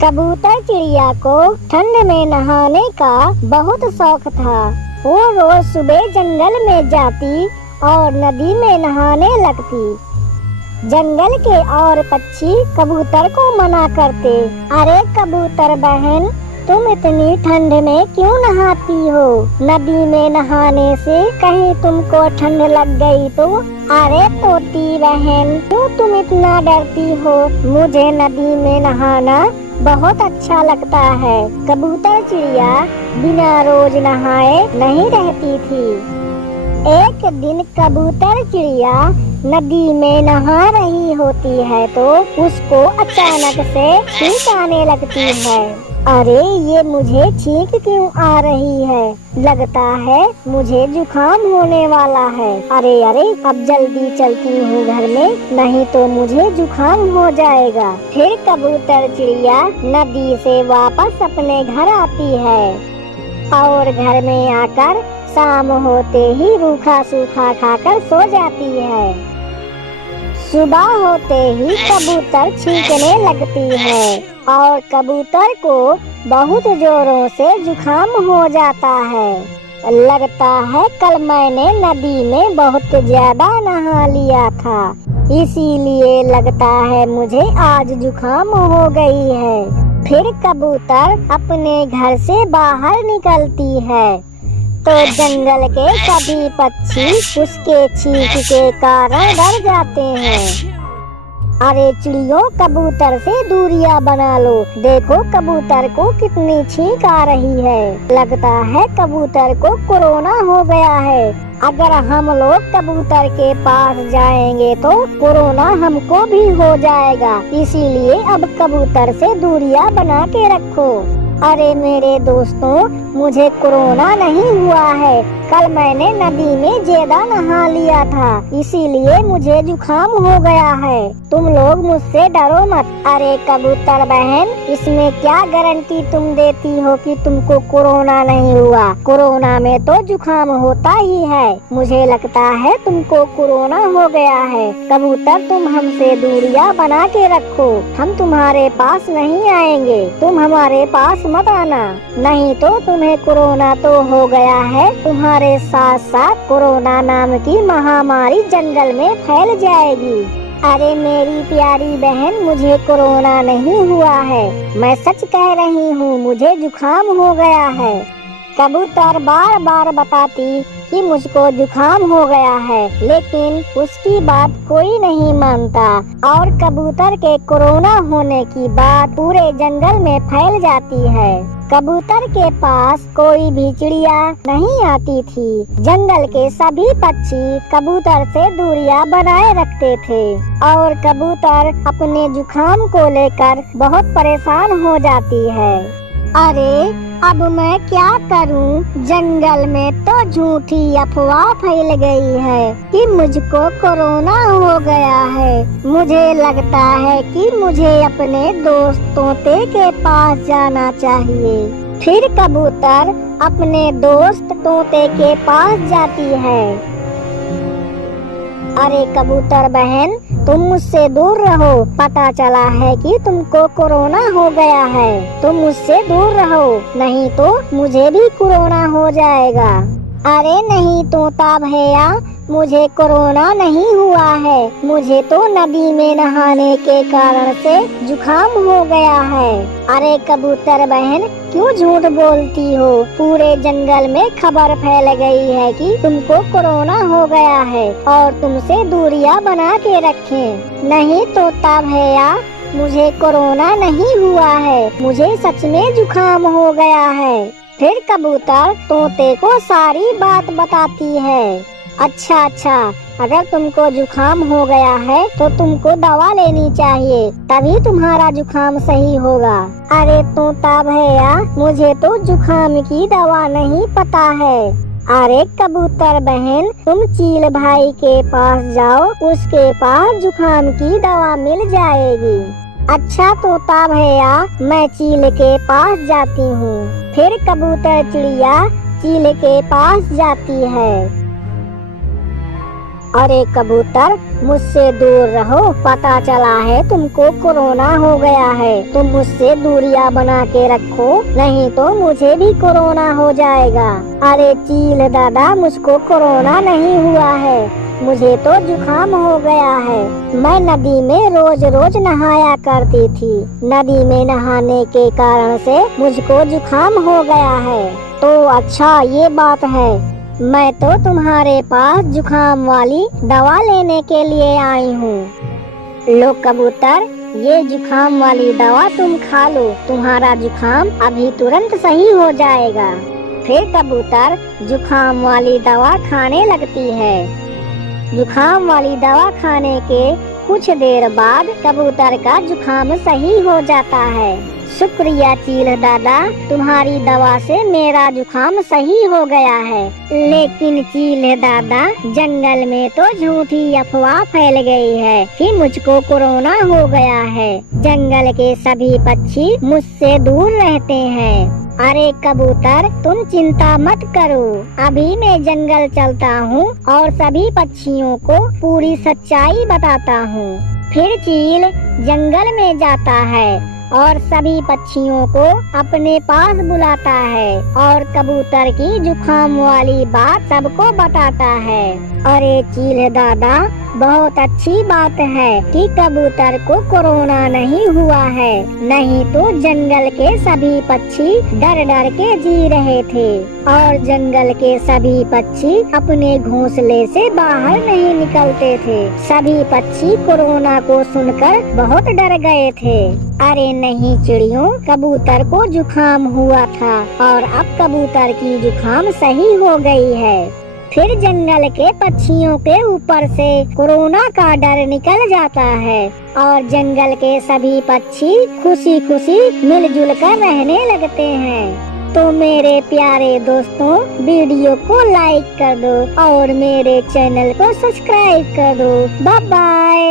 कबूतर चिड़िया को ठंड में नहाने का बहुत शौक था। वो रोज सुबह जंगल में जाती और नदी में नहाने लगती। जंगल के और पक्षी कबूतर को मना करते, अरे कबूतर बहन, तुम इतनी ठंड में क्यों नहाती हो? नदी में नहाने से कहीं तुमको ठंड लग गई तो? अरे तोती बहन, क्यों तुम इतना डरती हो? मुझे नदी में नहाना बहुत अच्छा लगता है। कबूतर चिड़िया बिना रोज नहाए नहीं रहती थी। एक दिन कबूतर चिड़िया नदी में नहा रही होती है तो उसको अचानक से छींक आने लगती है। अरे ये मुझे छींक क्यों आ रही है? लगता है मुझे जुकाम होने वाला है। अरे अरे, अब जल्दी चलती हूँ घर में, नहीं तो मुझे जुकाम हो जाएगा। फिर कबूतर चिड़िया नदी से वापस अपने घर आती है और घर में आकर शाम होते ही रूखा सूखा खाकर सो जाती है। सुबह होते ही कबूतर छींकने लगती है और कबूतर को बहुत जोरों से जुकाम हो जाता है। लगता है कल मैंने नदी में बहुत ज्यादा नहा लिया था, इसीलिए लगता है मुझे आज जुकाम हो गई है। फिर कबूतर अपने घर से बाहर निकलती है तो जंगल के सभी पक्षी उसके छींक के कारण डर जाते हैं। अरे चिड़ियों, कबूतर से दूरियां बना लो, देखो कबूतर को कितनी छींक आ रही है। लगता है कबूतर को कोरोना हो गया है। अगर हम लोग कबूतर के पास जाएंगे तो कोरोना हमको भी हो जाएगा, इसीलिए अब कबूतर से दूरियां बना के रखो। अरे मेरे दोस्तों, मुझे कोरोना नहीं हुआ है। कल मैंने नदी में ज्यादा नहा लिया था, इसीलिए मुझे जुकाम हो गया है। तुम लोग मुझसे डरो मत। अरे कबूतर बहन, इसमें क्या गारंटी तुम देती हो कि तुमको कोरोना नहीं हुआ? कोरोना में तो जुकाम होता ही है। मुझे लगता है तुमको कोरोना हो गया है। कबूतर, तुम हमसे दूरियां बना के रखो, हम तुम्हारे पास नहीं आएंगे। तुम हमारे पास मत आना, नहीं तो तुम्हें कोरोना तो हो गया है, तुम्हारे साथ साथ कोरोना नाम की महामारी जंगल में फैल जाएगी। अरे मेरी प्यारी बहन, मुझे कोरोना नहीं हुआ है, मैं सच कह रही हूँ, मुझे जुकाम हो गया है। कबूतर बार बार बताती कि मुझको जुकाम हो गया है, लेकिन उसकी बात कोई नहीं मानता और कबूतर के कोरोना होने की बात पूरे जंगल में फैल जाती है। कबूतर के पास कोई भी चिड़िया नहीं आती थी। जंगल के सभी पक्षी कबूतर से दूरियां बनाए रखते थे और कबूतर अपने जुकाम को लेकर बहुत परेशान हो जाती है। अरे अब मैं क्या करूं? जंगल में तो झूठी अफवाह फैल गई है कि मुझको कोरोना हो गया है। मुझे लगता है कि मुझे अपने दोस्त तोते के पास जाना चाहिए। फिर कबूतर अपने दोस्त तोते के पास जाती है। अरे कबूतर बहन, तुम मुझसे दूर रहो, पता चला है कि तुमको कोरोना हो गया है। तुम मुझसे दूर रहो, नहीं तो मुझे भी कोरोना हो जाएगा। अरे नहीं तोता भैया, मुझे कोरोना नहीं हुआ है, मुझे तो नदी में नहाने के कारण से जुकाम हो गया है। अरे कबूतर बहन, क्यों झूठ बोलती हो? पूरे जंगल में खबर फैल गई है कि तुमको कोरोना हो गया है और तुमसे दूरियां बना के रखें। नहीं तोता भैया, मुझे कोरोना नहीं हुआ है, मुझे सच में जुकाम हो गया है। फिर कबूतर तोते को सारी बात बताती है। अच्छा, अगर तुमको जुकाम हो गया है तो तुमको दवा लेनी चाहिए, तभी तुम्हारा जुकाम सही होगा। अरे तोता भैया, मुझे तो जुकाम की दवा नहीं पता है। अरे कबूतर बहन, तुम चील भाई के पास जाओ, उसके पास जुकाम की दवा मिल जाएगी। अच्छा तोता भैया, मैं चील के पास जाती हूँ। फिर कबूतर चिड़िया चील के पास जाती है। अरे कबूतर, मुझसे दूर रहो, पता चला है तुमको कोरोना हो गया है। तुम मुझसे दूरियां बना के रखो, नहीं तो मुझे भी कोरोना हो जाएगा। अरे चील दादा, मुझको कोरोना नहीं हुआ है, मुझे तो जुकाम हो गया है। मैं नदी में रोज रोज नहाया करती थी, नदी में नहाने के कारण से मुझको जुकाम हो गया है। तो अच्छा ये बात है, मैं तो तुम्हारे पास जुकाम वाली दवा लेने के लिए आई हूँ। लो कबूतर, ये जुकाम वाली दवा तुम खा लो, तुम्हारा जुकाम अभी तुरंत सही हो जाएगा। फिर कबूतर जुकाम वाली दवा खाने लगती है। जुकाम वाली दवा खाने के कुछ देर बाद कबूतर का जुकाम सही हो जाता है। शुक्रिया चील दादा, तुम्हारी दवा से मेरा जुकाम सही हो गया है। लेकिन चील दादा, जंगल में तो झूठी अफवाह फैल गई है कि मुझको कोरोना हो गया है। जंगल के सभी पक्षी मुझसे दूर रहते हैं। अरे कबूतर, तुम चिंता मत करो, अभी मैं जंगल चलता हूँ और सभी पक्षियों को पूरी सच्चाई बताता हूँ। फिर चील जंगल में जाता है और सभी पक्षियों को अपने पास बुलाता है और कबूतर की जुकाम वाली बात सबको बताता है। अरे चील दादा, बहुत अच्छी बात है कि कबूतर को कोरोना नहीं हुआ है, नहीं तो जंगल के सभी पक्षी डर डर के जी रहे थे और जंगल के सभी पक्षी अपने घोंसले से बाहर नहीं निकलते थे। सभी पक्षी कोरोना को सुनकर बहुत डर गए थे। अरे नहीं चिड़ियों, कबूतर को जुकाम हुआ था और अब कबूतर की जुकाम सही हो गई है। फिर जंगल के पक्षियों के ऊपर से कोरोना का डर निकल जाता है और जंगल के सभी पक्षी खुशी खुशी मिलजुल कर रहने लगते हैं। तो मेरे प्यारे दोस्तों, वीडियो को लाइक कर दो और मेरे चैनल को सब्सक्राइब कर दो। Bye bye.